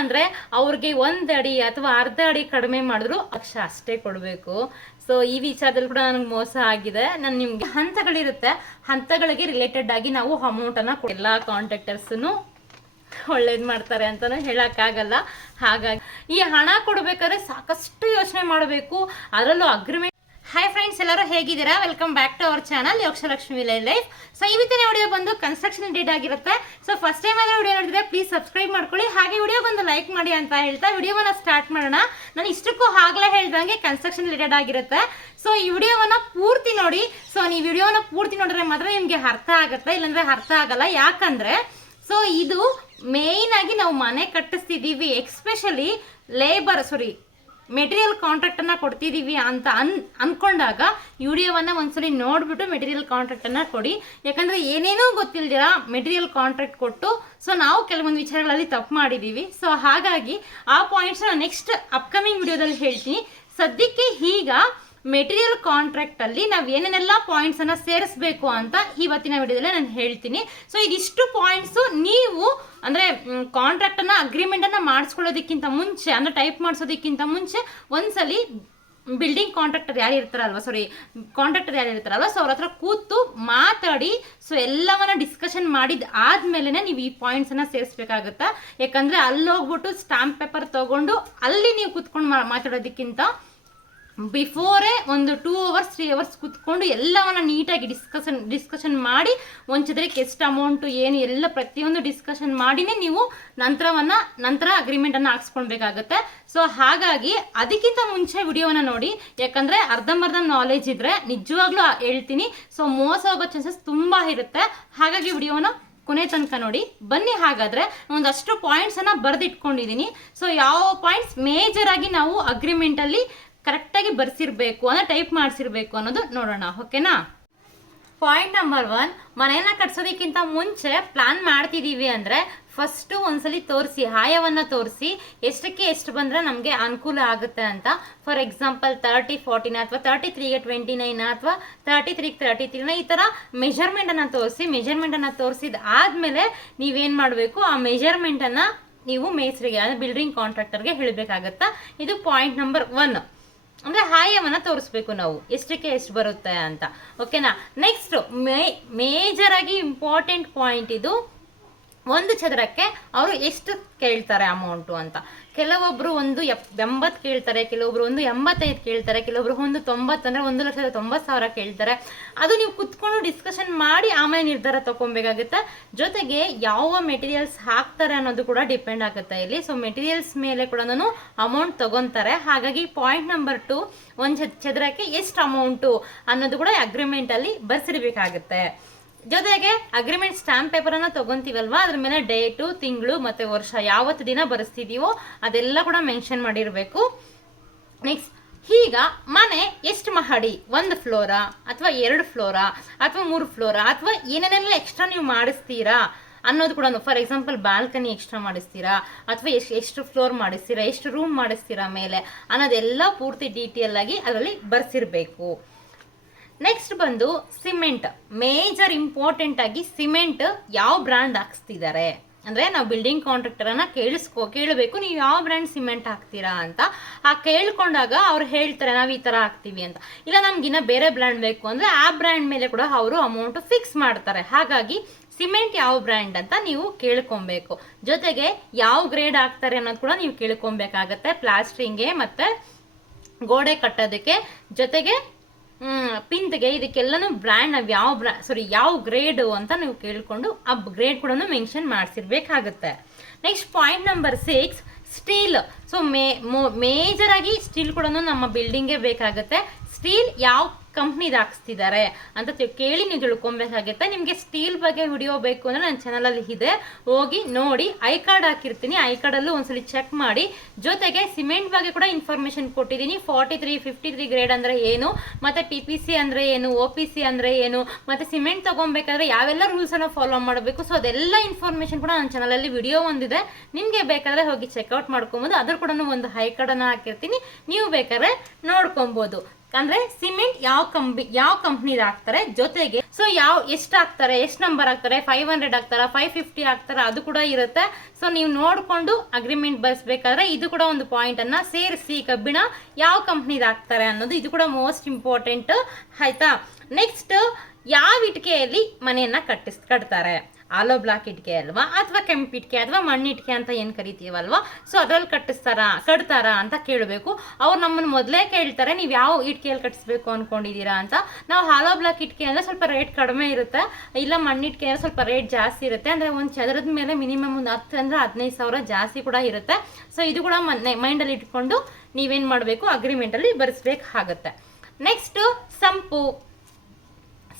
ಅಂದರೆ ಅವ್ರಿಗೆ 1 ಅಡಿ ಅಥವಾ ಅರ್ಧ ಅಡಿ ಕಡಿಮೆ ಮಾಡಿದ್ರು ಅಷ್ಟೇ ಕೊಡಬೇಕು. ಸೊ ಈ ವಿಚಾರದಲ್ಲಿ ಕೂಡ ನನಗೆ ಮೋಸ ಆಗಿದೆ. ನಾನು ನಿಮಗೆ ಹಂತಗಳಿರುತ್ತೆ, ಹಂತಗಳಿಗೆ ರಿಲೇಟೆಡ್ ಆಗಿ ನಾವು ಅಮೌಂಟನ್ನು ಎಲ್ಲ ಕಾಂಟ್ರಾಕ್ಟರ್ಸನ್ನು ಒಳ್ಳೇದು ಮಾಡ್ತಾರೆ ಅಂತಲೂ ಹೇಳೋಕ್ಕಾಗಲ್ಲ. ಹಾಗಾಗಿ ಈ ಹಣ ಕೊಡಬೇಕಾದ್ರೆ ಸಾಕಷ್ಟು ಯೋಚನೆ ಮಾಡಬೇಕು, ಅದರಲ್ಲೂ ಅಗ್ರಿಮೆಂಟ್. ಹಾಯ್ ಫ್ರೆಂಡ್ಸ್, ಎಲ್ಲರೂ ಹೇಗಿದ್ದೀರಾ? Welcome back to our channel Yogalakshmi life. So ಇವತ್ತಿನ ವಿಡಿಯೋ ಬಂದು ಕನ್ಸ್ಟ್ರಕ್ಷನ್ ರಿಲೇಟೆಡ್ ಆಗಿರುತ್ತೆ. ಸೊ ಫಸ್ಟ್ ಟೈಮ್ ಆಗಿ ವಿಡಿಯೋ ನೋಡಿದ್ರೆ ಪ್ಲೀಸ್ ಸಬ್ಸ್ಕ್ರೈಬ್ ಮಾಡ್ಕೊಳ್ಳಿ, ಹಾಗೆ ವಿಡಿಯೋ ಬಂದು ಲೈಕ್ ಮಾಡಿ ಅಂತ ಹೇಳ್ತಾ ವಿಡಿಯೋವನ್ನ ಸ್ಟಾರ್ಟ್ ಮಾಡೋಣ. ನಾನು ಇಷ್ಟಕ್ಕೂ ಆಗಲೇ ಹೇಳ್ದಂಗೆ ಕನ್ಸ್ಟ್ರಕ್ಷನ್ ರಿಲೇಟೆಡ್ ಆಗಿರುತ್ತೆ. ಸೊ ಈ ವಿಡಿಯೋವನ್ನ ಪೂರ್ತಿ ನೋಡಿ. ಸೊ ನೀವು ವಿಡಿಯೋನ ಪೂರ್ತಿ ನೋಡಿದ್ರೆ ಮಾತ್ರ ನಿಮಗೆ ಅರ್ಥ ಆಗುತ್ತೆ, ಇಲ್ಲಾಂದ್ರೆ ಅರ್ಥ ಆಗಲ್ಲ. ಯಾಕಂದ್ರೆ ಸೊ ಇದು ಮೇಯ್ನ್ ಆಗಿ ನಾವು ಮನೆ ಕಟ್ಟಿಸ್ತಿದ್ದೀವಿ, ಎಕ್ಸ್ಪೆಷಲಿ ಮೆಟೀರಿಯಲ್ ಕಾಂಟ್ರಾಕ್ಟನ್ನು ಕೊಡ್ತಿದ್ದೀವಿ ಅಂತ ಅಂದ್ಕೊಂಡಾಗ ವಿಡಿಯೋವನ್ನು ಒಂದ್ಸಲಿ ನೋಡಿಬಿಟ್ಟು ಮೆಟೀರಿಯಲ್ ಕಾಂಟ್ರಾಕ್ಟನ್ನು ಕೊಡಿ. ಯಾಕಂದರೆ ಏನೇನೂ ಗೊತ್ತಿಲ್ದಿರ ಮೆಟೀರಿಯಲ್ ಕಾಂಟ್ರಾಕ್ಟ್ ಕೊಟ್ಟು ಸೊ ನಾವು ಕೆಲವೊಂದು ವಿಚಾರಗಳಲ್ಲಿ ತಪ್ಪು ಮಾಡಿದ್ದೀವಿ. ಸೊ ಹಾಗಾಗಿ ಆ ಪಾಯಿಂಟ್ಸ್ನ ನೆಕ್ಸ್ಟ್ ಅಪ್ಕಮಿಂಗ್ ವಿಡಿಯೋದಲ್ಲಿ ಹೇಳ್ತೀನಿ. ಸದ್ಯಕ್ಕೆ ಈಗ ಮೆಟೀರಿಯಲ್ ಕಾಂಟ್ರಾಕ್ಟಲ್ಲಿ ನಾವು ಏನೇನೆಲ್ಲ ಪಾಯಿಂಟ್ಸನ್ನು ಸೇರಿಸ್ಬೇಕು ಅಂತ ಇವತ್ತಿನ ವಿಡಿಯೋದಲ್ಲೇ ನಾನು ಹೇಳ್ತೀನಿ. ಸೊ ಇದಿಷ್ಟು ಪಾಯಿಂಟ್ಸು ನೀವು ಅಂದರೆ ಕಾಂಟ್ರಾಕ್ಟನ್ನು ಅಗ್ರಿಮೆಂಟನ್ನು ಮಾಡಿಸ್ಕೊಳ್ಳೋದಕ್ಕಿಂತ ಮುಂಚೆ, ಅಂದರೆ ಟೈಪ್ ಮಾಡಿಸೋದಕ್ಕಿಂತ ಮುಂಚೆ ಒಂದ್ಸಲಿ ಬಿಲ್ಡಿಂಗ್ ಕಾಂಟ್ರಾಕ್ಟರ್ ಯಾರು ಇರ್ತಾರಲ್ವ ಸೊ ಅವ್ರ ಹತ್ರ ಕೂತು ಮಾತಾಡಿ ಸೊ ಎಲ್ಲವನ್ನ ಡಿಸ್ಕಷನ್ ಮಾಡಿದ ಆದ್ಮೇಲೆ ನೀವು ಈ ಪಾಯಿಂಟ್ಸನ್ನು ಸೇರಿಸ್ಬೇಕಾಗತ್ತಾ. ಯಾಕಂದರೆ ಅಲ್ಲಿ ಹೋಗ್ಬಿಟ್ಟು ಸ್ಟಾಂಪ್ ಪೇಪರ್ ತೊಗೊಂಡು ಅಲ್ಲಿ ನೀವು ಕೂತ್ಕೊಂಡು ಮಾತಾಡೋದಕ್ಕಿಂತ ಬಿಫೋರೇ ಒಂದು 2 hours 3 hours ಕೂತ್ಕೊಂಡು ಎಲ್ಲವನ್ನ ನೀಟಾಗಿ ಡಿಸ್ಕಷನ್ ಮಾಡಿ ಚದರಕ್ಕೆ ಎಷ್ಟು ಅಮೌಂಟು ಏನು ಎಲ್ಲ ಪ್ರತಿಯೊಂದು ಡಿಸ್ಕಷನ್ ಮಾಡಿನೇ ನೀವು ನಂತರ ಅಗ್ರಿಮೆಂಟನ್ನು ಹಾಕ್ಸ್ಕೊಳ್ಬೇಕಾಗತ್ತೆ. ಸೊ ಹಾಗಾಗಿ ಅದಕ್ಕಿಂತ ಮುಂಚೆ ವಿಡಿಯೋನ ನೋಡಿ, ಯಾಕಂದರೆ ಅರ್ಧಂಬರ್ಧ ನಾಲೆಜ್ ಇದ್ದರೆ ನಿಜವಾಗ್ಲೂ ಹೇಳ್ತೀನಿ ಸೊ ಮೋಸ ಹೋಗೋ ಚಾನ್ಸಸ್ ತುಂಬ ಇರುತ್ತೆ. ಹಾಗಾಗಿ ವಿಡಿಯೋನ ಕೊನೆ ತನಕ ನೋಡಿ. ಬನ್ನಿ ಹಾಗಾದರೆ ಒಂದಷ್ಟು ಪಾಯಿಂಟ್ಸನ್ನು ಬರೆದಿಟ್ಕೊಂಡಿದ್ದೀನಿ. ಸೊ ಯಾವ ಪಾಯಿಂಟ್ಸ್ ಮೇಜರ್ ಆಗಿ ನಾವು ಅಗ್ರಿಮೆಂಟಲ್ಲಿ ಕರೆಕ್ಟಾಗಿ ಬರ್ಸಿರ್ಬೇಕು ಅಂದರೆ ಟೈಪ್ ಮಾಡಿಸಿರ್ಬೇಕು ಅನ್ನೋದು ನೋಡೋಣ, ಓಕೆನಾ? ಪಾಯಿಂಟ್ ನಂಬರ್ 1, ಮನೆಯನ್ನು ಕಟ್ಸೋದಕ್ಕಿಂತ ಮುಂಚೆ ಪ್ಲಾನ್ ಮಾಡ್ತಿದ್ದೀವಿ ಅಂದರೆ ಫಸ್ಟು ಒಂದ್ಸಲಿ ತೋರಿಸಿ, ಆಯವನ್ನು ತೋರಿಸಿ ಎಷ್ಟಕ್ಕೆ ಎಷ್ಟು ಬಂದರೆ ನಮಗೆ ಅನುಕೂಲ ಆಗುತ್ತೆ ಅಂತ. ಫಾರ್ ಎಕ್ಸಾಂಪಲ್ 30-40 ಅಥವಾ 33ಗೆ 29 ಅಥವಾ 33ಗೆ 33 ಈ ಥರ ಮೆಜರ್ಮೆಂಟನ್ನು ತೋರಿಸಿದ ಆದಮೇಲೆ ನೀವೇನು ಮಾಡಬೇಕು, ಆ ಮೆಜರ್ಮೆಂಟನ್ನು ನೀವು ಮೇಸ್ತ್ರಿಗೆ ಅಂದರೆ ಬಿಲ್ಡಿಂಗ್ ಕಾಂಟ್ರಾಕ್ಟರ್ಗೆ ಹೇಳಬೇಕಾಗತ್ತಾ. ಇದು ಪಾಯಿಂಟ್ ನಂಬರ್ 1. ಅಂದರೆ ಆಯವನ್ನು ತೋರಿಸ್ಬೇಕು ನಾವು ಎಷ್ಟಕ್ಕೆ ಎಷ್ಟು ಬರುತ್ತೆ ಅಂತ, ಓಕೆನಾ? ನೆಕ್ಸ್ಟ್ ಮೇಜರ್ ಆಗಿ ಇಂಪಾರ್ಟೆಂಟ್ ಪಾಯಿಂಟ್ ಇದು, ಒಂದು ಚದರಕ್ಕೆ ಅವರು ಎಷ್ಟು ಕೇಳ್ತಾರೆ ಅಮೌಂಟು ಅಂತ. ಕೆಲವೊಬ್ಬರು ಒಂದು 80 ಕೇಳ್ತಾರೆ, ಕೆಲವೊಬ್ರು ಒಂದು 85 ಕೇಳ್ತಾರೆ, ಕೆಲವೊಬ್ರು ಒಂದು 90 ಅಂದರೆ 1,90,000 ಕೇಳ್ತಾರೆ. ಅದು ನೀವು ಕುತ್ಕೊಂಡು ಡಿಸ್ಕಷನ್ ಮಾಡಿ ಆಮೇಲೆ ನಿರ್ಧಾರ ತಗೊಬೇಕಾಗುತ್ತೆ. ಜೊತೆಗೆ ಯಾವ ಮೆಟೀರಿಯಲ್ಸ್ ಹಾಕ್ತಾರೆ ಅನ್ನೋದು ಕೂಡ ಡಿಪೆಂಡ್ ಆಗುತ್ತೆ ಇಲ್ಲಿ. ಸೊ ಮೆಟೀರಿಯಲ್ಸ್ ಮೇಲೆ ಕೂಡ ಅಮೌಂಟ್ ತಗೊತಾರೆ. ಹಾಗಾಗಿ ಪಾಯಿಂಟ್ ನಂಬರ್ 2, ಒಂದು ಚದರಕ್ಕೆ ಎಷ್ಟು ಅಮೌಂಟು ಅನ್ನೋದು ಕೂಡ ಅಗ್ರಿಮೆಂಟಲ್ಲಿ ಬರ್ಸಿರ್ಬೇಕಾಗುತ್ತೆ. ಜೊತೆಗೆ ಅಗ್ರಿಮೆಂಟ್ ಸ್ಟಾಂಪ್ ಪೇಪರನ್ನು ತೊಗೊತೀವಲ್ವ, ಅದ್ರ ಮೇಲೆ ಡೇಟು, ತಿಂಗಳು ಮತ್ತು ವರ್ಷ ಯಾವತ್ತು ದಿನ ಬರೆಸ್ತಿದ್ದೀವೋ ಅದೆಲ್ಲ ಕೂಡ ಮೆನ್ಷನ್ ಮಾಡಿರಬೇಕು. ನೆಕ್ಸ್ಟ್, ಈಗ ಮನೆ ಎಷ್ಟು ಮಹಡಿ, 1 ಫ್ಲೋರಾ ಅಥವಾ 2 ಫ್ಲೋರಾ ಅಥವಾ 3 ಫ್ಲೋರಾ ಅಥವಾ ಏನೇನೆಲ್ಲ ಎಕ್ಸ್ಟ್ರಾ ನೀವು ಮಾಡಿಸ್ತೀರಾ ಅನ್ನೋದು ಕೂಡ. ಫಾರ್ ಎಕ್ಸಾಂಪಲ್ ಬಾಲ್ಕನಿ ಎಕ್ಸ್ಟ್ರಾ ಮಾಡಿಸ್ತೀರಾ ಅಥವಾ ಎಷ್ಟು ಫ್ಲೋರ್ ಮಾಡಿಸ್ತೀರಾ, ಎಷ್ಟು ರೂಮ್ ಮಾಡಿಸ್ತೀರಾ ಮೇಲೆ ಅನ್ನೋದೆಲ್ಲ ಪೂರ್ತಿ ಡೀಟೇಲ್ ಆಗಿ ಅದರಲ್ಲಿ ಬರ್ಸಿರ್ಬೇಕು. ನೆಕ್ಸ್ಟ್ ಬಂದು ಸಿಮೆಂಟ್, ಮೇಜರ್ ಇಂಪಾರ್ಟೆಂಟ್ ಆಗಿ ಸಿಮೆಂಟ್ ಯಾವ ಬ್ರ್ಯಾಂಡ್ ಹಾಕ್ಸ್ತಿದ್ದಾರೆ ಅಂದರೆ ನಾವು ಬಿಲ್ಡಿಂಗ್ ಕಾಂಟ್ರಾಕ್ಟರನ್ನು ಕೇಳಬೇಕು, ನೀವು ಯಾವ ಬ್ರ್ಯಾಂಡ್ ಸಿಮೆಂಟ್ ಹಾಕ್ತೀರಾ ಅಂತ. ಕೇಳ್ಕೊಂಡಾಗ ಅವ್ರು ಹೇಳ್ತಾರೆ ನಾವು ಈ ಥರ ಹಾಕ್ತೀವಿ ಅಂತ. ಇಲ್ಲ ನಮ್ಗಿನ್ನ ಬೇರೆ ಬ್ರ್ಯಾಂಡ್ ಬೇಕು ಅಂದರೆ ಆ ಬ್ರ್ಯಾಂಡ್ ಮೇಲೆ ಕೂಡ ಅವರು ಅಮೌಂಟು ಫಿಕ್ಸ್ ಮಾಡ್ತಾರೆ. ಹಾಗಾಗಿ ಸಿಮೆಂಟ್ ಯಾವ ಬ್ರ್ಯಾಂಡ್ ಅಂತ ನೀವು ಕೇಳ್ಕೊಬೇಕು. ಜೊತೆಗೆ ಯಾವ ಗ್ರೇಡ್ ಹಾಕ್ತಾರೆ ಅನ್ನೋದು ಕೂಡ ನೀವು ಕೇಳ್ಕೊಬೇಕಾಗತ್ತೆ, ಪ್ಲಾಸ್ಟ್ರಿಂಗ್ಗೆ ಮತ್ತು ಗೋಡೆ ಕಟ್ಟೋದಕ್ಕೆ. ಜೊತೆಗೆ ಪಿಂತ್ಗೆ ಇದಕ್ಕೆಲ್ಲನೂ ಬ್ರ್ಯಾಂಡ್ ನಾವು ಯಾವ ಗ್ರೇಡು ಅಂತ ನೀವು ಕೇಳಿಕೊಂಡು ಆ ಗ್ರೇಡ್ ಕೂಡ ಮೆನ್ಷನ್ ಮಾಡಿಸಿರ್ಬೇಕಾಗುತ್ತೆ. Next point number 6, steel. So major ಆಗಿ ಸ್ಟೀಲ್ ಕೂಡ ನಮ್ಮ ಬಿಲ್ಡಿಂಗ್ಗೆ ಬೇಕಾಗುತ್ತೆ. ಸ್ಟೀಲ್ ಯಾವ ಕಂಪ್ನಿದು ಹಾಕ್ಸ್ತಿದ್ದಾರೆ ಅಂತ ಕೇಳಿ ನೀವು ತಿಳ್ಕೊಬೇಕಾಗುತ್ತೆ. ನಿಮಗೆ ಸ್ಟೀಲ್ ಬಗ್ಗೆ ವಿಡಿಯೋ ಬೇಕು ಅಂದರೆ ನನ್ನ ಚಾನಲಲ್ಲಿ ಇದೆ, ಹೋಗಿ ನೋಡಿ. ಐ ಕಾರ್ಡ್ ಹಾಕಿರ್ತೀನಿ, ಐ ಕಾರ್ಡಲ್ಲೂ ಒಂದ್ಸಲಿ ಚೆಕ್ ಮಾಡಿ. ಜೊತೆಗೆ ಸಿಮೆಂಟ್ ಬಗ್ಗೆ ಕೂಡ ಇನ್ಫಾರ್ಮೇಷನ್ ಕೊಟ್ಟಿದ್ದೀನಿ. 43, 53 ಗ್ರೇಡ್ ಅಂದರೆ ಏನು, ಮತ್ತು PPC ಅಂದರೆ ಏನು, OPC ಅಂದರೆ ಏನು, ಮತ್ತು ಸಿಮೆಂಟ್ ತೊಗೊಬೇಕಾದ್ರೆ ಯಾವೆಲ್ಲ ರೂಲ್ಸನ್ನು ಫಾಲೋ ಮಾಡಬೇಕು. ಸೊ ಅದೆಲ್ಲ ಇನ್ಫಾರ್ಮೇಷನ್ ಕೂಡ ನನ್ನ ಚಾನಲಲ್ಲಿ ವಿಡಿಯೋ ಒಂದಿದೆ, ನಿಮಗೆ ಬೇಕಾದರೆ ಹೋಗಿ ಚೆಕ್ಔಟ್ ಮಾಡ್ಕೊಬೋದು. ಅದ್ರ ಕೂಡ ಒಂದು ಐ ಕಾರ್ಡನ್ನು ಹಾಕಿರ್ತೀನಿ, ನೀವು ಬೇಕಾದ್ರೆ ನೋಡ್ಕೊಬೋದು. ಅಂದ್ರೆ ಸಿಮೆಂಟ್ ಯಾವ ಕಂಪ್ನಿದು ಹಾಕ್ತಾರೆ, ಜೊತೆಗೆ ಸೊ ಎಷ್ಟು ಹಾಕ್ತಾರೆ, ಎಷ್ಟು ನಂಬರ್ ಹಾಕ್ತಾರೆ, 500 ಹಾಕ್ತಾರ, 550 ಹಾಕ್ತಾರ, ಅದು ಕೂಡ ಇರುತ್ತೆ. ಸೊ ನೀವು ನೋಡ್ಕೊಂಡು ಅಗ್ರಿಮೆಂಟ್ ಬರ್ಸ್ಬೇಕಾದ್ರೆ ಇದು ಕೂಡ ಒಂದು ಪಾಯಿಂಟ್ ಅನ್ನ ಸೇರಿಸಿ, ಕಬ್ಬಿಣ ಯಾವ ಕಂಪ್ನಿದು ಹಾಕ್ತಾರೆ ಅನ್ನೋದು ಇದು ಕೂಡ ಮೋಸ್ಟ್ ಇಂಪಾರ್ಟೆಂಟ್ ಆಯ್ತಾ. ನೆಕ್ಸ್ಟ್, ಯಾವ ಇಟ್ಕೆಯಲ್ಲಿ ಮನೆಯನ್ನ ಕಟ್ತಾರೆ, ಆಲೋ ಬ್ಲಾಕ್ ಇಟ್ಕೆ ಅಲ್ವಾ, ಅಥವಾ ಕೆಂಪಿಟ್ಕೆ ಅಥವಾ ಮಣ್ಣಿಟ್ಕೆ ಅಂತ ಏನು ಕರಿತೀವಲ್ವಾ, ಸೊ ಅದ್ರಲ್ಲಿ ಕಟ್ತಾರಾ ಅಂತ ಕೇಳಬೇಕು. ಅವ್ರು ನಮ್ಮನ್ನು ಮೊದಲೇ ಕೇಳ್ತಾರೆ ನೀವು ಯಾವ ಇಟ್ಕೆಯಲ್ಲಿ ಕಟ್ಟಿಸ್ಬೇಕು ಅನ್ಕೊಂಡಿದ್ದೀರಾ ಅಂತ. ನಾವು ಆಲೋ ಬ್ಲಾಕ್ ಇಟ್ಕೆ ಅಂದರೆ ಸ್ವಲ್ಪ ರೇಟ್ ಕಡಿಮೆ ಇರುತ್ತೆ, ಇಲ್ಲ ಮಣ್ಣಿಟ್ಕೆ ಅಂದರೆ ಸ್ವಲ್ಪ ರೇಟ್ ಜಾಸ್ತಿ ಇರುತ್ತೆ. ಅಂದರೆ ಒಂದು ಚದರದ ಮೇಲೆ ಮಿನಿಮಮ್ ಒಂದು 10 ಅಂದರೆ 15,000 ಜಾಸ್ತಿ ಕೂಡ ಇರುತ್ತೆ. ಸೊ ಇದು ಕೂಡ ಮೈಂಡಲ್ಲಿ ಇಟ್ಕೊಂಡು ನೀವೇನು ಮಾಡಬೇಕು, ಅಗ್ರಿಮೆಂಟಲ್ಲಿ ಬರೆಸ್ಬೇಕಾಗತ್ತೆ. ನೆಕ್ಸ್ಟು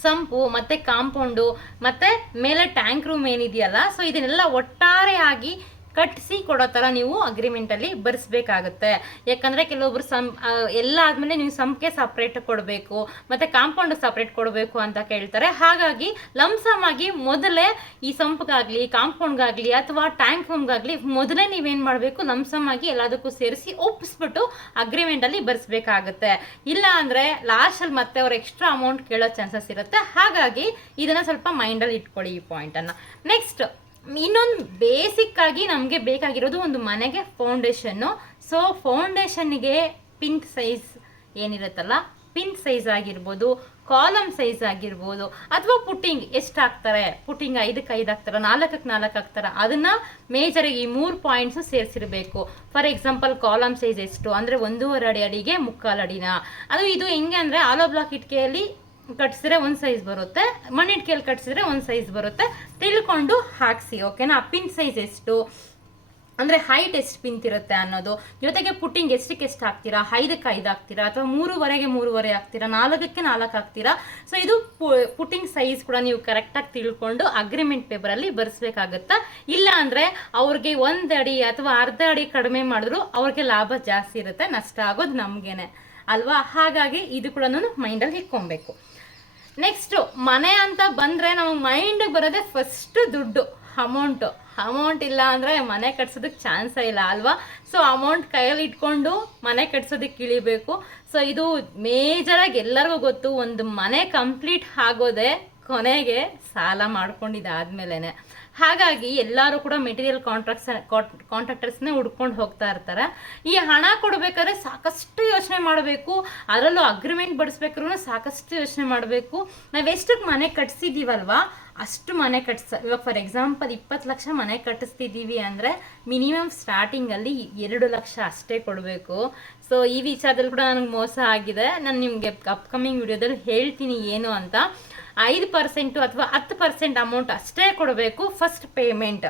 ಸಂಪು ಮತ್ತೆ ಕಾಂಪೌಂಡು ಮತ್ತೆ ಮೇಲೆ ಟ್ಯಾಂಕ್ ರೂಮ್ ಏನಿದೆಯಲ್ಲ, ಸೊ ಇದನ್ನೆಲ್ಲ ಒಟ್ಟಾರೆಯಾಗಿ ಕಟ್ಟಿಸಿ ಕೊಡೋ ಥರ ನೀವು ಅಗ್ರಿಮೆಂಟಲ್ಲಿ ಬರೆಸ್ಬೇಕಾಗತ್ತೆ. ಯಾಕಂದರೆ ಕೆಲವೊಬ್ರು ಎಲ್ಲ ಆದಮೇಲೆ ನೀವು ಸಂಪ್ಗೆ ಸಪ್ರೇಟ್ ಕೊಡಬೇಕು ಮತ್ತು ಕಾಂಪೌಂಡ್ ಸಪ್ರೇಟ್ ಕೊಡಬೇಕು ಅಂತ ಕೇಳ್ತಾರೆ. ಹಾಗಾಗಿ ಲಂಸಮ್ ಆಗಿ ಮೊದಲೇ ಈ ಸಂಪ್ಗಾಗಲಿ ಕಾಂಪೌಂಡ್ಗಾಗಲಿ ಅಥವಾ ಟ್ಯಾಂಕ್ ರೂಮ್ಗಾಗಲಿ ಮೊದಲೇ ನೀವೇನು ಮಾಡಬೇಕು, ಲಂಸಮ್ ಆಗಿ ಎಲ್ಲದಕ್ಕೂ ಸೇರಿಸಿ ಒಪ್ಪಿಸ್ಬಿಟ್ಟು ಅಗ್ರಿಮೆಂಟಲ್ಲಿ ಬರೆಸ್ಬೇಕಾಗತ್ತೆ. ಇಲ್ಲ ಅಂದರೆ ಲಾಸ್ಟಲ್ಲಿ ಮತ್ತೆ ಅವ್ರು ಎಕ್ಸ್ಟ್ರಾ ಅಮೌಂಟ್ ಕೇಳೋ ಚಾನ್ಸಸ್ ಇರುತ್ತೆ. ಹಾಗಾಗಿ ಇದನ್ನು ಸ್ವಲ್ಪ ಮೈಂಡಲ್ಲಿ ಇಟ್ಕೊಳ್ಳಿ ಈ ಪಾಯಿಂಟನ್ನು. ನೆಕ್ಸ್ಟ್, ಇನ್ನೊಂದು ಬೇಸಿಕ್ ಆಗಿ ನಮಗೆ ಬೇಕಾಗಿರೋದು ಒಂದು ಮನೆಗೆ ಫೌಂಡೇಶನ್ನು. ಸೊ ಫೌಂಡೇಶನ್ಗೆ ಪಿನ್ ಸೈಜ್ ಏನಿರುತ್ತಲ್ಲ, ಪಿನ್ ಸೈಜ್ ಆಗಿರ್ಬೋದು, ಕಾಲಮ್ ಸೈಜ್ ಆಗಿರ್ಬೋದು, ಅಥವಾ ಪುಟ್ಟಿಂಗ್ ಎಷ್ಟು ಹಾಕ್ತಾರೆ, ಪುಟ್ಟಿಂಗ್ 5ಕ್ಕೆ 5 ಹಾಕ್ತಾರೆ, 4ಕ್ಕೆ 4 ಹಾಕ್ತಾರೆ, ಅದನ್ನ ಮೇಜರಿಗೆ ಈ 3 ಪಾಯಿಂಟ್ಸು ಸೇರಿಸಿರಬೇಕು. ಫಾರ್ ಎಕ್ಸಾಂಪಲ್ ಕಾಲಮ್ ಸೈಜ್ ಎಷ್ಟು ಅಂದರೆ 1.5 ಅಡಿಗೆ 3/4 ಅಡಿನ. ಇದು ಹೆಂಗೆ ಅಂದರೆ ಆಲೋ ಬ್ಲಾಕ್ ಇಟ್ಕೆಯಲ್ಲಿ ಕಟ್ಸಿದ್ರೆ ಒಂದು ಸೈಜ್ ಬರುತ್ತೆ, ಮಣ್ಣಿಟ್ಕೆಯಲ್ಲಿ ಕಟ್ಸಿದ್ರೆ ಒಂದು ಸೈಜ್ ಬರುತ್ತೆ, ತಿಳ್ಕೊಂಡು ಹಾಕ್ಸಿ. ಓಕೆನಾ. ಪಿನ್ ಸೈಜ್ ಎಷ್ಟು ಅಂದರೆ ಹೈಟ್ ಎಷ್ಟು ಪಿಂತಿರುತ್ತೆ ಅನ್ನೋದು, ಜೊತೆಗೆ ಪುಟ್ಟಿಂಗ್ ಎಷ್ಟು ಹಾಕ್ತೀರಾ, 5ಕ್ಕೆ 5 ಹಾಕ್ತೀರಾ ಅಥವಾ 3.5ಗೆ 3.5 ಹಾಕ್ತೀರಾ, 4ಕ್ಕೆ 4 ಹಾಕ್ತೀರಾ. ಸೊ ಇದು ಪುಟ್ಟಿಂಗ್ ಸೈಜ್ ಕೂಡ ನೀವು ಕರೆಕ್ಟಾಗಿ ತಿಳ್ಕೊಂಡು ಅಗ್ರಿಮೆಂಟ್ ಪೇಪರಲ್ಲಿ ಬರೆಸ್ಬೇಕಾಗತ್ತಾ. ಇಲ್ಲ ಅಂದರೆ ಅವ್ರಿಗೆ 1 ಅಡಿ ಅಥವಾ ಅರ್ಧ ಅಡಿ ಕಡಿಮೆ ಮಾಡಿದ್ರು ಅವ್ರಿಗೆ ಲಾಭ ಜಾಸ್ತಿ ಇರುತ್ತೆ, ನಷ್ಟ ಆಗೋದು ನಮಗೇನೆ ಅಲ್ವಾ. ಹಾಗಾಗಿ ಇದು ಕೂಡ ಮೈಂಡಲ್ಲಿ ಇಟ್ಕೊಬೇಕು. ನೆಕ್ಸ್ಟು, ಮನೆ ಅಂತ ಬಂದರೆ ನಮಗೆ ಮೈಂಡಿಗೆ ಬರೋದೇ ಫಸ್ಟ್ ದುಡ್ಡು, ಅಮೌಂಟ್ ಇಲ್ಲ ಅಂದರೆ ಮನೆ ಕಟ್ಸೋದಕ್ಕೆ ಚಾನ್ಸೇ ಇಲ್ಲ ಅಲ್ವಾ. ಸೊ ಅಮೌಂಟ್ ಕೈಯಲ್ಲಿ ಇಟ್ಕೊಂಡು ಮನೆ ಕಟ್ಸೋದಕ್ಕೆ ಇಳಿಬೇಕು. ಸೊ ಇದು ಮೇಜರಾಗಿ ಎಲ್ಲರಿಗೂ ಗೊತ್ತು, ಒಂದು ಮನೆ ಕಂಪ್ಲೀಟ್ ಆಗೋದೇ ಕೊನೆಗೆ ಸಾಲ ಮಾಡ್ಕೊಂಡಿದ್ದಾದ್ಮೇಲೆ. ಹಾಗಾಗಿ ಎಲ್ಲರೂ ಕೂಡ ಮೆಟೀರಿಯಲ್ ಕಾಂಟ್ರಾಕ್ಟರ್ಸ್ನೇ ಹುಡ್ಕೊಂಡು ಹೋಗ್ತಾ ಇರ್ತಾರೆ. ಈ ಹಣ ಕೊಡಬೇಕಾದ್ರೆ ಸಾಕಷ್ಟು ಯೋಚನೆ ಮಾಡಬೇಕು, ಅದರಲ್ಲೂ ಅಗ್ರಿಮೆಂಟ್ ಬಡಿಸ್ಬೇಕಾದ್ರೂ ಸಾಕಷ್ಟು ಯೋಚನೆ ಮಾಡಬೇಕು. ನಾವೆಷ್ಟಕ್ಕೆ ಮನೆ ಕಟ್ಸಿದ್ದೀವಲ್ವಾ ಅಷ್ಟು ಮನೆ ಇವಾಗ ಫಾರ್ ಎಕ್ಸಾಂಪಲ್ 20 ಲಕ್ಷ ಮನೆ ಕಟ್ಟಿಸ್ತಿದ್ದೀವಿ ಅಂದರೆ ಮಿನಿಮಮ್ ಸ್ಟಾರ್ಟಿಂಗಲ್ಲಿ 2 ಲಕ್ಷ ಅಷ್ಟೇ ಕೊಡಬೇಕು. ಸೊ ಈ ವಿಚಾರದಲ್ಲಿ ಕೂಡ ನನಗೆ ಮೋಸ ಆಗಿದೆ. ನಾನು ನಿಮಗೆ ಅಪ್ಕಮಿಂಗ್ ವಿಡಿಯೋದಲ್ಲಿ ಹೇಳ್ತೀನಿ ಏನು ಅಂತ. 5% ಅಥವಾ 10% ಅಮೌಂಟ್ ಅಷ್ಟೇ ಕೊಡಬೇಕು ಫಸ್ಟ್ ಪೇಮೆಂಟ್.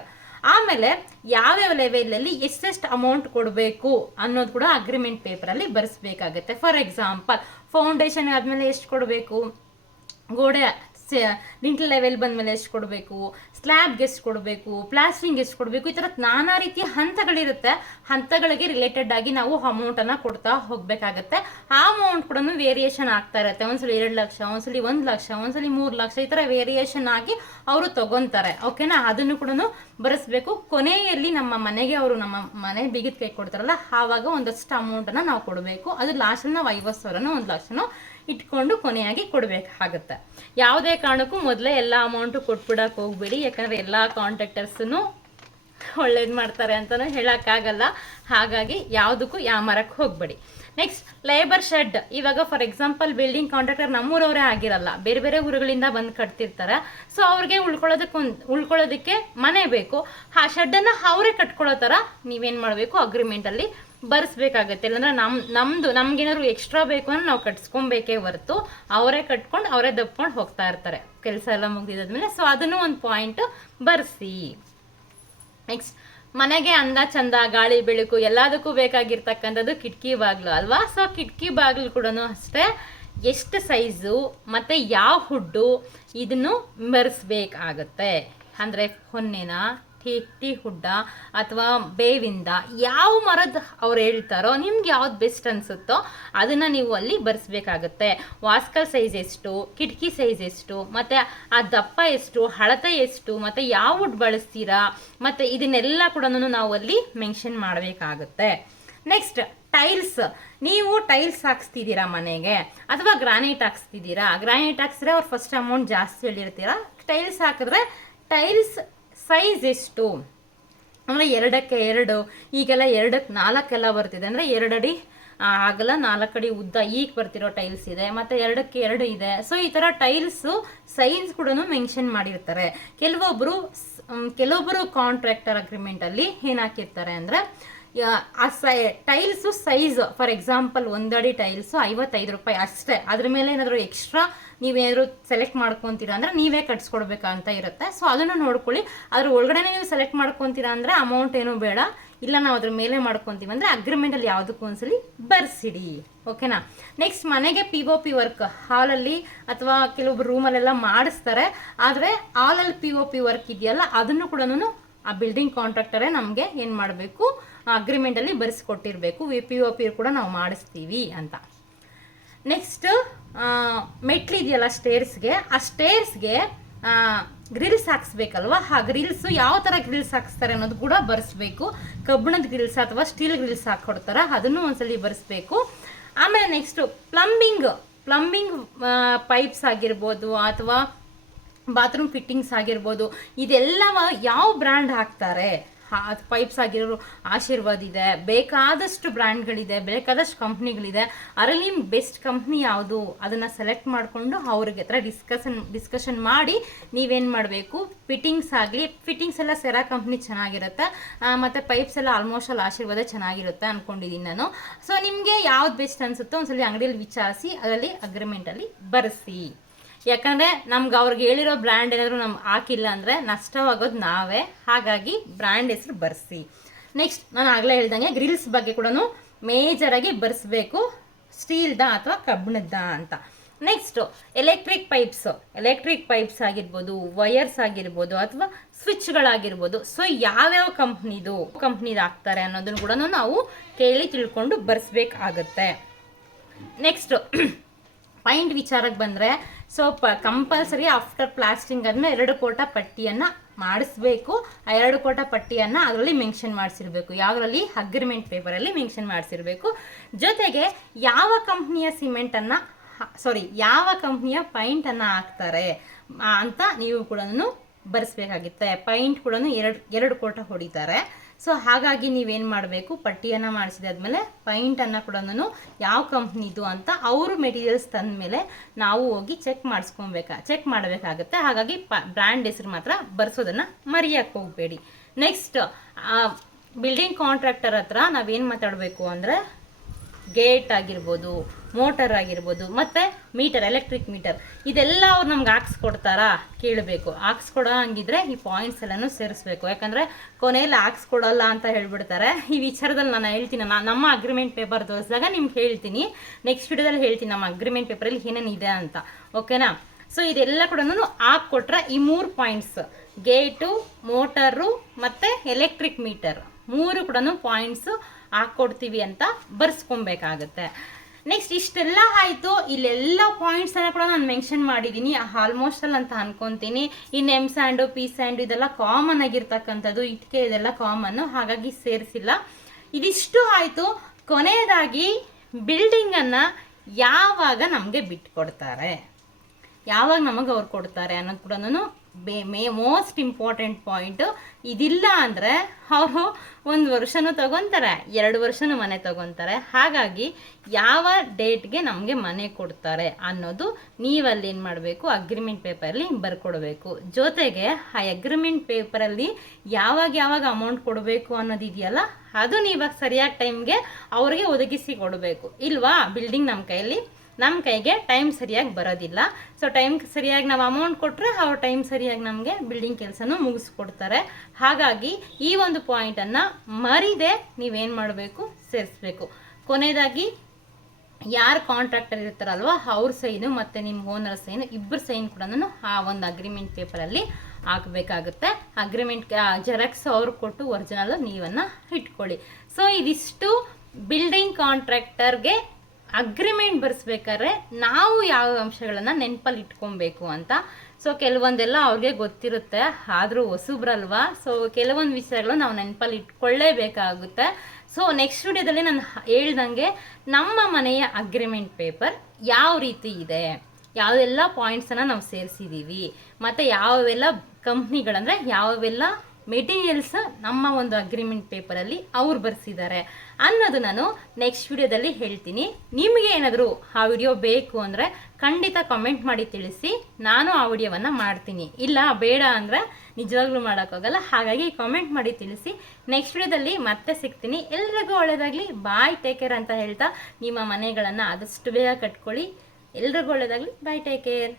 ಆಮೇಲೆ ಯಾವ್ಯಾವ ಲೆವೆಲಲ್ಲಿ ಎಷ್ಟೆಷ್ಟು ಅಮೌಂಟ್ ಕೊಡಬೇಕು ಅನ್ನೋದು ಕೂಡ ಅಗ್ರಿಮೆಂಟ್ ಪೇಪರಲ್ಲಿ ಬರೆಸ್ಬೇಕಾಗತ್ತೆ. ಫಾರ್ ಎಕ್ಸಾಂಪಲ್ ಫೌಂಡೇಶನ್ ಆದಮೇಲೆ ಎಷ್ಟು ಕೊಡಬೇಕು, ಗೋಡೆ ಲಿಂಟಲ್ ಲೆವೆಲ್ ಬಂದಮೇಲೆ ಎಷ್ಟು ಕೊಡಬೇಕು, ಸ್ಲ್ಯಾಬ್ಗೆ ಎಷ್ಟು ಕೊಡಬೇಕು, ಪ್ಲಾಸ್ಟ್ರಿಂಗ್ ಎಷ್ಟು ಕೊಡಬೇಕು, ಈ ಥರ ನಾನಾ ರೀತಿಯ ಹಂತಗಳಿರುತ್ತೆ. ಹಂತಗಳಿಗೆ ರಿಲೇಟೆಡ್ ಆಗಿ ನಾವು ಅಮೌಂಟನ್ನು ಕೊಡ್ತಾ ಹೋಗಬೇಕಾಗತ್ತೆ. ಆ ಅಮೌಂಟ್ ಕೂಡ ವೇರಿಯೇಷನ್ ಆಗ್ತಾ ಇರುತ್ತೆ. ಒಂದ್ಸಲಿ 2 ಲಕ್ಷ, ಒಂದ್ಸಲಿ 1 ಲಕ್ಷ, ಒಂದ್ಸಲಿ 3 ಲಕ್ಷ, ಈ ಥರ ವೇರಿಯೇಷನ್ ಆಗಿ ಅವರು ತಗೊತಾರೆ. ಓಕೆನಾ. ಅದನ್ನು ಕೂಡ ಬರೆಸ್ಬೇಕು. ಕೊನೆಯಲ್ಲಿ ನಮ್ಮ ಮನೆಗೆ ಅವರು ನಮ್ಮ ಮನೆ ಬಿಗಿದ ಕೈ ಕೊಡ್ತಾರಲ್ಲ, ಆವಾಗ ಒಂದಷ್ಟು ಅಮೌಂಟನ್ನು ನಾವು ಕೊಡಬೇಕು. ಅದು ಲಾಸ್ಟಲ್ಲಿ ನಾವು 50,000 1 ಲಕ್ಷನೋ ಇಟ್ಕೊಂಡು ಕೊನೆಯಾಗಿ ಕೊಡಬೇಕಾಗತ್ತೆ. ಯಾವುದೇ ಕಾರಣಕ್ಕೂ ಮೊದಲೇ ಎಲ್ಲ ಅಮೌಂಟು ಕೊಟ್ಬಿಡಕ್ಕೆ ಹೋಗ್ಬೇಡಿ, ಯಾಕಂದರೆ ಎಲ್ಲ ಕಾಂಟ್ರಾಕ್ಟರ್ಸನ್ನು ಒಳ್ಳೇದು ಮಾಡ್ತಾರೆ ಅಂತಲೂ ಹೇಳೋಕ್ಕಾಗಲ್ಲ. ಹಾಗಾಗಿ ಯಾವುದಕ್ಕೂ ಯಾಮಾರಕ್ಕೆ ಹೋಗಬೇಡಿ. Next, labour shed. ಇವಾಗ ಫಾರ್ ಎಕ್ಸಾಂಪಲ್ ಬಿಲ್ಡಿಂಗ್ ಕಾಂಟ್ರಾಕ್ಟರ್ ನಮ್ಮೂರವರೇ ಆಗಿರಲ್ಲ, ಬೇರೆ ಬೇರೆ ಊರುಗಳಿಂದ ಬಂದು ಕಟ್ತಿರ್ತಾರೆ. ಸೊ ಅವ್ರಿಗೆ ಉಳ್ಕೊಳ್ಳೋದಕ್ಕೆ ಮನೆ ಬೇಕು. ಆ ಶೆಡ್ಡನ್ನು ಅವರೇ ಕಟ್ಕೊಳ್ಳೋ ಥರ ನೀವೇನು ಮಾಡಬೇಕು, ಅಗ್ರಿಮೆಂಟಲ್ಲಿ ಬರೆಸ್ಬೇಕಾಗತ್ತೆ. ಇಲ್ಲಾಂದ್ರೆ ನಮ್ಗೇನಾದ್ರು ಎಕ್ಸ್ಟ್ರಾ ಬೇಕು ಅಂದ್ರೆ ನಾವು ಕಟ್ಸ್ಕೊಬೇಕೇ ಹೊರತು ಅವರೇ ಕಟ್ಕೊಂಡು ಅವರೇ ದಬ್ಕೊಂಡು ಹೋಗ್ತಾ ಇರ್ತಾರೆ ಕೆಲಸ ಎಲ್ಲ ಮುಗಿದಾದ್ಮೇಲೆ. ಸೊ ಅದನ್ನು ಒಂದು ಪಾಯಿಂಟ್ ಬರೆಸಿ. ನೆಕ್ಸ್ಟ್, ಮನೆಗೆ ಅಂದ ಚಂದ, ಗಾಳಿ ಬೆಳಕು ಎಲ್ಲದಕ್ಕೂ ಬೇಕಾಗಿರ್ತಕ್ಕಂಥದ್ದು ಕಿಟಕಿ ಬಾಗಿಲು ಅಲ್ವಾ. ಸೊ ಕಿಟಕಿ ಬಾಗಿಲು ಕೂಡ ಅಷ್ಟೇ ಎಷ್ಟು ಸೈಜು ಮತ್ತು ಯಾವ ಹುಡ್ಡು ಇದನ್ನು ಬರೆಸ್ಬೇಕಾಗತ್ತೆ. ಅಂದರೆ ಹೊನ್ನೆನ, ಟೀ ಹುಡ್ಡ ಅಥವಾ ಬೇವಿಂದ, ಯಾವ ಮರದ ಅವ್ರು ಹೇಳ್ತಾರೋ ನಿಮ್ಗೆ ಯಾವ್ದು ಬೆಸ್ಟ್ ಅನಿಸುತ್ತೋ ಅದನ್ನು ನೀವು ಅಲ್ಲಿ ಬರೆಸ್ಬೇಕಾಗತ್ತೆ. ವಾಸ್ಕಲ್ ಸೈಜ್ ಎಷ್ಟು, ಕಿಟಕಿ ಸೈಜ್ ಎಷ್ಟು, ಮತ್ತು ಆ ದಪ್ಪ ಎಷ್ಟು, ಅಳತೆ ಎಷ್ಟು, ಮತ್ತು ಯಾವ ವುಡ್ ಬಳಸ್ತೀರಾ, ಮತ್ತು ಇದನ್ನೆಲ್ಲ ಕೂಡ ನಾವು ಅಲ್ಲಿ ಮೆನ್ಷನ್ ಮಾಡಬೇಕಾಗುತ್ತೆ. ನೆಕ್ಸ್ಟ್ ಟೈಲ್ಸ್, ನೀವು ಟೈಲ್ಸ್ ಹಾಕ್ಸ್ತಿದ್ದೀರಾ ಮನೆಗೆ ಅಥವಾ ಗ್ರಾನೈಟ್ ಹಾಕ್ಸ್ತಿದ್ದೀರಾ, ಗ್ರಾನೈಟ್ ಹಾಕ್ಸಿದ್ರೆ ಅವ್ರು ಫಸ್ಟ್ ಅಮೌಂಟ್ ಜಾಸ್ತಿ ಹೇಳಿರ್ತೀರಾ. ಟೈಲ್ಸ್ ಹಾಕಿದ್ರೆ ಟೈಲ್ಸ್ ಸೈಜ್ ಎಷ್ಟು ಅಂದರೆ 2ಕ್ಕೆ 2, ಈಗೆಲ್ಲ 2ಕ್ಕೆ 4 ಬರ್ತಿದೆ, ಅಂದರೆ 2 ಅಡಿ ಆಗಲ್ಲ 4 ಅಡಿ ಉದ್ದ ಈಗ ಬರ್ತಿರೋ ಟೈಲ್ಸ್ ಇದೆ, ಮತ್ತು 2ಕ್ಕೆ 2 ಇದೆ. ಸೊ ಈ ಥರ ಟೈಲ್ಸು ಸೈಜ್ ಕೂಡ ಮೆನ್ಷನ್ ಮಾಡಿರ್ತಾರೆ. ಕೆಲವೊಬ್ಬರು ಕಾಂಟ್ರಾಕ್ಟರ್ ಅಗ್ರಿಮೆಂಟಲ್ಲಿ ಏನು ಹಾಕಿರ್ತಾರೆ ಅಂದರೆ ಆ ಟೈಲ್ಸು ಸೈಜ್, ಫಾರ್ ಎಕ್ಸಾಂಪಲ್ 1 ಅಡಿ ಟೈಲ್ಸು 55 ರೂಪಾಯಿ ಅಷ್ಟೇ. ಅದ್ರ ಮೇಲೆ ಏನಾದರೂ ಎಕ್ಸ್ಟ್ರಾ ನೀವೇನಾದ್ರು ಸೆಲೆಕ್ಟ್ ಮಾಡ್ಕೊತೀರಾ ಅಂದರೆ ನೀವೇ ಕಟ್ಸ್ಕೊಡ್ಬೇಕಂತ ಇರುತ್ತೆ. ಸೊ ಅದನ್ನು ನೋಡ್ಕೊಳ್ಳಿ. ಅದ್ರ ಒಳಗಡೆ ನೀವು ಸೆಲೆಕ್ಟ್ ಮಾಡ್ಕೊತೀರಾ ಅಂದರೆ ಅಮೌಂಟ್ ಏನೂ ಬೇಡ, ಇಲ್ಲ ನಾವು ಅದ್ರ ಮೇಲೆ ಮಾಡ್ಕೊತೀವಿ ಅಂದರೆ ಅಗ್ರಿಮೆಂಟಲ್ಲಿ ಯಾವುದಕ್ಕೂ ಒಂದ್ಸಲಿ ಬರ್ಸಿಡಿ, ಓಕೆನಾ. ನೆಕ್ಸ್ಟ್ ಮನೆಗೆ POP ವರ್ಕ್ ಹಾಲಲ್ಲಿ ಅಥವಾ ಕೆಲವೊಬ್ರು ರೂಮಲ್ಲೆಲ್ಲ ಮಾಡಿಸ್ತಾರೆ, ಆದರೆ ಹಾಲಲ್ಲಿ POP ವರ್ಕ್ ಇದೆಯಲ್ಲ ಅದನ್ನು ಕೂಡ ಆ ಬಿಲ್ಡಿಂಗ್ ಕಾಂಟ್ರಾಕ್ಟರೇ ನಮಗೆ ಏನು ಮಾಡಬೇಕು, ಅಗ್ರಿಮೆಂಟಲ್ಲಿ ಬರೆಸ್ಕೊಟ್ಟಿರಬೇಕು, POP ಕೂಡ ನಾವು ಮಾಡಿಸ್ತೀವಿ ಅಂತ. ನೆಕ್ಸ್ಟ್ ಮೆಟ್ಲಿದೆಯಲ್ಲ ಸ್ಟೇರ್ಸ್ಗೆ, ಆ ಸ್ಟೇರ್ಸ್ಗೆ ಗ್ರಿಲ್ಸ್ ಹಾಕ್ಸ್ಬೇಕಲ್ವ, ಆ ಗ್ರಿಲ್ಸು ಯಾವ ಥರ ಗ್ರಿಲ್ಸ್ ಹಾಕ್ಸ್ತಾರೆ ಅನ್ನೋದು ಕೂಡ ಬರೆಸ್ಬೇಕು. ಕಬ್ಬಿಣದ ಗ್ರಿಲ್ಸ್ ಅಥವಾ ಸ್ಟೀಲ್ ಗ್ರಿಲ್ಸ್ ಹಾಕ್ಕೊಡ್ತಾರೆ, ಅದನ್ನು ಒಂದ್ಸಲಿ ಬರೆಸ್ಬೇಕು. ಆಮೇಲೆ ನೆಕ್ಸ್ಟು ಪ್ಲಂಬಿಂಗ್ ಪೈಪ್ಸ್ ಆಗಿರ್ಬೋದು ಅಥವಾ ಬಾತ್ರೂಮ್ ಫಿಟ್ಟಿಂಗ್ಸ್ ಆಗಿರ್ಬೋದು, ಇದೆಲ್ಲ ಯಾವ ಬ್ರ್ಯಾಂಡ್ ಹಾಕ್ತಾರೆ, ಪೈಪ್ಸ್ ಆಗಿರೋ ಆಶೀರ್ವಾದ್ ಇದೆ, ಬೇಕಾದಷ್ಟು ಬ್ರ್ಯಾಂಡ್ಗಳಿದೆ, ಬೇಕಾದಷ್ಟು ಕಂಪ್ನಿಗಳಿದೆ. ಅದರಲ್ಲಿ ಬೆಸ್ಟ್ ಕಂಪ್ನಿ ಯಾವುದು ಅದನ್ನು ಸೆಲೆಕ್ಟ್ ಮಾಡಿಕೊಂಡು ಅವ್ರಿಗೆ ಹತ್ರ ಡಿಸ್ಕಷನ್ ಮಾಡಿ ನೀವೇನು ಮಾಡಬೇಕು, ಫಿಟ್ಟಿಂಗ್ಸ್ ಎಲ್ಲ ಸೆರಾ ಕಂಪ್ನಿ ಚೆನ್ನಾಗಿರುತ್ತೆ, ಮತ್ತು ಪೈಪ್ಸ್ ಎಲ್ಲ ಆಲ್ಮೋಸ್ಟ್ ಅಲ್ಲಿ ಆಶೀರ್ವಾದ ಚೆನ್ನಾಗಿರುತ್ತೆ ಅಂದ್ಕೊಂಡಿದ್ದೀನಿ ನಾನು. ಸೊ ನಿಮಗೆ ಯಾವ್ದು ಬೆಸ್ಟ್ ಅನಿಸುತ್ತೋ ಒಂದ್ಸಲಿ ಅಂಗಡಿಯಲ್ಲಿ ವಿಚಾರಿಸಿ ಅದರಲ್ಲಿ ಅಗ್ರಿಮೆಂಟಲ್ಲಿ ಬರೆಸಿ. ಯಾಕಂದರೆ ನಮ್ಗೆ ಅವ್ರಿಗೆ ಹೇಳಿರೋ ಬ್ರ್ಯಾಂಡ್ ಏನಾದರೂ ನಮ್ಗೆ ಹಾಕಿಲ್ಲ ಅಂದರೆ ನಷ್ಟವಾಗೋದು ನಾವೇ, ಹಾಗಾಗಿ ಬ್ರ್ಯಾಂಡ್ ಹೆಸರು ಬರೆಸಿ. ನೆಕ್ಸ್ಟ್ ನಾನು ಆಗಲೇ ಹೇಳ್ದಂಗೆ ಗ್ರಿಲ್ಸ್ ಬಗ್ಗೆ ಕೂಡ ಮೇಜರಾಗಿ ಬರೆಸ್ಬೇಕು, ಸ್ಟೀಲ್ದ ಅಥವಾ ಕಬ್ಬಿಣದ ಅಂತ. ನೆಕ್ಸ್ಟು ಎಲೆಕ್ಟ್ರಿಕ್ ಪೈಪ್ಸ್ ಆಗಿರ್ಬೋದು, ವಯರ್ಸ್ ಆಗಿರ್ಬೋದು ಅಥವಾ ಸ್ವಿಚ್ಗಳಾಗಿರ್ಬೋದು. ಸೊ ಯಾವ್ಯಾವ ಕಂಪ್ನಿದು ಹಾಕ್ತಾರೆ ಅನ್ನೋದನ್ನು ಕೂಡ ನಾವು ಕೇಳಿ ತಿಳ್ಕೊಂಡು ಬರೆಸ್ಬೇಕಾಗತ್ತೆ. ನೆಕ್ಸ್ಟು ಪಾಯಿಂಟ್ ವಿಚಾರಕ್ಕೆ ಬಂದರೆ, ಸೊ ಕಂಪಲ್ಸರಿ ಆಫ್ಟರ್ ಪ್ಲಾಸ್ಟಿಂಗ್ ಆದಮೇಲೆ 2 ಕೋಟ ಪಟ್ಟಿಯನ್ನು ಮಾಡಿಸ್ಬೇಕು. ಆ 2 ಕೋಟ ಪಟ್ಟಿಯನ್ನು ಅದರಲ್ಲಿ ಮೆನ್ಷನ್ ಮಾಡಿಸಿರ್ಬೇಕು, ಯಾವುದರಲ್ಲಿ ಅಗ್ರಿಮೆಂಟ್ ಪೇಪರಲ್ಲಿ ಮೆನ್ಷನ್ ಮಾಡಿಸಿರ್ಬೇಕು. ಜೊತೆಗೆ ಯಾವ ಕಂಪ್ನಿಯ ಯಾವ ಕಂಪ್ನಿಯ ಪೈಂಟನ್ನು ಹಾಕ್ತಾರೆ ಅಂತ ನೀವು ಕೂಡ ಬರೆಸ್ಬೇಕಾಗುತ್ತೆ. ಪೈಂಟ್ ಕೂಡ 2 ಕೋಟ ಹೊಡಿತಾರೆ. ಸೊ ಹಾಗಾಗಿ ನೀವೇನು ಮಾಡಬೇಕು, ಪಟ್ಟಿಯನ್ನು ಮಾಡಿಸಿದಾದ್ಮೇಲೆ ಪೈಂಟನ್ನು ಕೂಡ ಯಾವ ಕಂಪ್ನಿದು ಅಂತ ಅವರು ಮೆಟೀರಿಯಲ್ಸ್ ತಂದ ಮೇಲೆ ನಾವು ಹೋಗಿ ಚೆಕ್ ಮಾಡಬೇಕಾಗುತ್ತೆ. ಹಾಗಾಗಿ ಬ್ರ್ಯಾಂಡ್ ಹೆಸರು ಮಾತ್ರ ಬರೆಸೋದನ್ನು ಮರೆಯೋಕ್ಕೆ ಹೋಗಬೇಡಿ. ನೆಕ್ಸ್ಟ್ ಬಿಲ್ಡಿಂಗ್ ಕಾಂಟ್ರಾಕ್ಟರ್ ಹತ್ರ ನಾವೇನು ಮಾತಾಡಬೇಕು ಅಂದರೆ, ಗೇಟ್ ಆಗಿರ್ಬೋದು, ಮೋಟರ್ ಆಗಿರ್ಬೋದು, ಮತ್ತು ಎಲೆಕ್ಟ್ರಿಕ್ ಮೀಟರ್ ಇದೆಲ್ಲ ಅವ್ರು ನಮ್ಗೆ ಹಾಕ್ಸ್ಕೊಡ್ತಾರಾ ಕೇಳಬೇಕು. ಹಾಕ್ಸ್ಕೊಡೋ ಹಂಗಿದ್ರೆ ಈ ಪಾಯಿಂಟ್ಸ್ ಎಲ್ಲನೂ ಸೇರಿಸ್ಬೇಕು. ಯಾಕಂದರೆ ಕೊನೆಯಲ್ಲಿ ಹಾಕ್ಸ್ಕೊಡಲ್ಲ ಅಂತ ಹೇಳ್ಬಿಡ್ತಾರೆ. ಈ ವಿಚಾರದಲ್ಲಿ ನಾನು ಹೇಳ್ತೀನಿ, ನಮ್ಮ ಅಗ್ರಿಮೆಂಟ್ ಪೇಪರ್ ತೋರಿಸಿದಾಗ ನಿಮ್ಗೆ ಹೇಳ್ತೀನಿ, ನೆಕ್ಸ್ಟ್ ವಿಡಿಯೋದಲ್ಲಿ ಹೇಳ್ತೀನಿ ನಮ್ಮ ಅಗ್ರಿಮೆಂಟ್ ಪೇಪರಲ್ಲಿ ಏನೇನಿದೆ ಅಂತ, ಓಕೆನಾ. ಸೊ ಇದೆಲ್ಲ ಕೂಡ ಹಾಕ್ಕೊಟ್ರೆ ಈ 3 ಪಾಯಿಂಟ್ಸ್, ಗೇಟು, ಮೋಟರು ಮತ್ತು ಎಲೆಕ್ಟ್ರಿಕ್ ಮೀಟರ್ 3 ಕೂಡ ಪಾಯಿಂಟ್ಸು ಹಾಕ್ಕೊಡ್ತೀವಿ ಅಂತ ಬರ್ಸ್ಕೊಬೇಕಾಗತ್ತೆ. ನೆಕ್ಸ್ಟ್ ಇಷ್ಟೆಲ್ಲ ಆಯಿತು. ಇಲ್ಲೆಲ್ಲ ಪಾಯಿಂಟ್ಸನ್ನು ಕೂಡ ನಾನು ಮೆನ್ಷನ್ ಮಾಡಿದ್ದೀನಿ ಆಲ್ಮೋಸ್ಟ್ ಅಲ್ಲಿ ಅಂತ ಅನ್ಕೊತೀನಿ. ಇನ್ನು ಎಮ್ ಸ್ಯಾಂಡು, ಪಿ ಸ್ಯಾಂಡು ಇದೆಲ್ಲ ಕಾಮನ್ ಆಗಿರ್ತಕ್ಕಂಥದ್ದು, ಇಟ್ಟಿಗೆ ಇದೆಲ್ಲ ಕಾಮನ್ನು, ಹಾಗಾಗಿ ಸೇರಿಸಿಲ್ಲ. ಇದಿಷ್ಟು ಆಯಿತು. ಕೊನೆಯದಾಗಿ ಬಿಲ್ಡಿಂಗನ್ನು ಯಾವಾಗ ನಮಗೆ ಬಿಟ್ಕೊಡ್ತಾರೆ, ಯಾವಾಗ ನಮಗೆ ಅವ್ರು ಕೊಡ್ತಾರೆ ಅನ್ನೋದು ಕೂಡ ಮೋಸ್ಟ್ ಇಂಪಾರ್ಟೆಂಟ್ ಪಾಯಿಂಟು. ಇದಿಲ್ಲ ಅಂದರೆ ಅವರು 1 ವರ್ಷನೂ ತಗೊತಾರೆ, 2 ವರ್ಷನೂ ಮನೆ ತಗೊತಾರೆ. ಹಾಗಾಗಿ ಯಾವ ಡೇಟ್ಗೆ ನಮಗೆ ಮನೆ ಕೊಡ್ತಾರೆ ಅನ್ನೋದು ನೀವಲ್ಲಿ ಏನು ಮಾಡಬೇಕು, ಅಗ್ರಿಮೆಂಟ್ ಪೇಪರಲ್ಲಿ ಬರ್ಕೊಡ್ಬೇಕು. ಜೊತೆಗೆ ಆ ಅಗ್ರಿಮೆಂಟ್ ಪೇಪರಲ್ಲಿ ಯಾವಾಗ ಅಮೌಂಟ್ ಕೊಡಬೇಕು ಅನ್ನೋದು ಇದೆಯಲ್ಲ, ಅದು ನೀವಾಗ ಸರಿಯಾದ ಟೈಮ್ಗೆ ಅವ್ರಿಗೆ ಒದಗಿಸಿ ಕೊಡಬೇಕು. ಇಲ್ವಾ, ಬಿಲ್ಡಿಂಗ್ ನಮ್ಮ ಕೈಗೆ ಟೈಮ್ ಸರಿಯಾಗಿ ಬರೋದಿಲ್ಲ. ಸೊ ಟೈಮ್ ಸರಿಯಾಗಿ ನಾವು ಅಮೌಂಟ್ ಕೊಟ್ಟರೆ ಅವ್ರು ಟೈಮ್ ಸರಿಯಾಗಿ ನಮಗೆ ಬಿಲ್ಡಿಂಗ್ ಕೆಲಸನೂ ಮುಗಿಸ್ಕೊಡ್ತಾರೆ. ಹಾಗಾಗಿ ಈ ಒಂದು ಪಾಯಿಂಟನ್ನು ಮರಿದೆ ನೀವೇನು ಮಾಡಬೇಕು, ಸೇರಿಸ್ಬೇಕು. ಕೊನೆಯದಾಗಿ ಯಾರು ಕಾಂಟ್ರಾಕ್ಟರ್ ಇರ್ತಾರಲ್ವ ಅವ್ರ ಸೈನು ಮತ್ತು ನಿಮ್ಮ ಓನರ್ ಸೈನು, ಇಬ್ಬರು ಸೈನ್ ಕೂಡ ಆ ಒಂದು ಅಗ್ರಿಮೆಂಟ್ ಪೇಪರಲ್ಲಿ ಹಾಕಬೇಕಾಗುತ್ತೆ. ಅಗ್ರಿಮೆಂಟ್ ಜೆರಾಕ್ಸ್ ಅವ್ರು ಕೊಟ್ಟು ಒರಿಜಿನಲ್ ನೀವನ್ನು ಇಟ್ಕೊಳ್ಳಿ. ಸೊ ಇದಿಷ್ಟು ಬಿಲ್ಡಿಂಗ್ ಕಾಂಟ್ರಾಕ್ಟರ್ಗೆ ಅಗ್ರಿಮೆಂಟ್ ಬರೆಸ್ಬೇಕಾದ್ರೆ ನಾವು ಯಾವ ಅಂಶಗಳನ್ನು ನೆನಪಲ್ಲಿ ಇಟ್ಕೊಬೇಕು ಅಂತ. ಸೊ ಕೆಲವೊಂದೆಲ್ಲ ಅವ್ರಿಗೆ ಗೊತ್ತಿರುತ್ತೆ, ಆದರೂ ಹೊಸಬ್ರಲ್ವಾ, ಸೊ ಕೆಲವೊಂದು ವಿಷಯಗಳು ನಾವು ನೆನಪಲ್ಲಿ ಇಟ್ಕೊಳ್ಳೇಬೇಕಾಗುತ್ತೆ. ಸೊ ನೆಕ್ಸ್ಟ್ ವಿಡಿಯೋದಲ್ಲಿ ನಾನು ಹೇಳ್ದಂಗೆ ನಮ್ಮ ಮನೆಯ ಅಗ್ರಿಮೆಂಟ್ ಪೇಪರ್ ಯಾವ ರೀತಿ ಇದೆ, ಯಾವೆಲ್ಲ ಪಾಯಿಂಟ್ಸನ್ನು ನಾವು ಸೇರಿಸಿದ್ದೀವಿ, ಮತ್ತು ಯಾವೆಲ್ಲ ಕಂಪ್ನಿಗಳಂದರೆ ಯಾವೆಲ್ಲ ಮೆಟೀರಿಯಲ್ಸ್ ನಮ್ಮ ಒಂದು ಅಗ್ರಿಮೆಂಟ್ ಪೇಪರಲ್ಲಿ ಅವ್ರು ಬರೆಸಿದ್ದಾರೆ ಅನ್ನೋದು ನಾನು ನೆಕ್ಸ್ಟ್ ವಿಡಿಯೋದಲ್ಲಿ ಹೇಳ್ತೀನಿ. ನಿಮಗೆ ಏನಾದರೂ ಆ ವಿಡಿಯೋ ಬೇಕು ಅಂದರೆ ಖಂಡಿತ ಕಾಮೆಂಟ್ ಮಾಡಿ ತಿಳಿಸಿ, ನಾನು ಆ ವಿಡಿಯೋವನ್ನು ಮಾಡ್ತೀನಿ. ಇಲ್ಲ ಬೇಡ ಅಂದರೆ ನಿಜವಾಗ್ಲೂ ಮಾಡೋಕ್ಕಾಗಲ್ಲ. ಹಾಗಾಗಿ ಕಾಮೆಂಟ್ ಮಾಡಿ ತಿಳಿಸಿ. ನೆಕ್ಸ್ಟ್ ವಿಡಿಯೋದಲ್ಲಿ ಮತ್ತೆ ಸಿಗ್ತೀನಿ. ಎಲ್ರಿಗೂ ಒಳ್ಳೆಯದಾಗಲಿ. ಬಾಯ್, ಟೇಕ್ ಕೇರ್ ಅಂತ ಹೇಳ್ತಾ ನಿಮ್ಮ ಮನೆಗಳನ್ನು ಆದಷ್ಟು ಬೇಗ ಕಟ್ಕೊಳ್ಳಿ. ಎಲ್ರಿಗೂ ಒಳ್ಳೆಯದಾಗಲಿ. ಬಾಯ್, ಟೇಕ್ ಕೇರ್.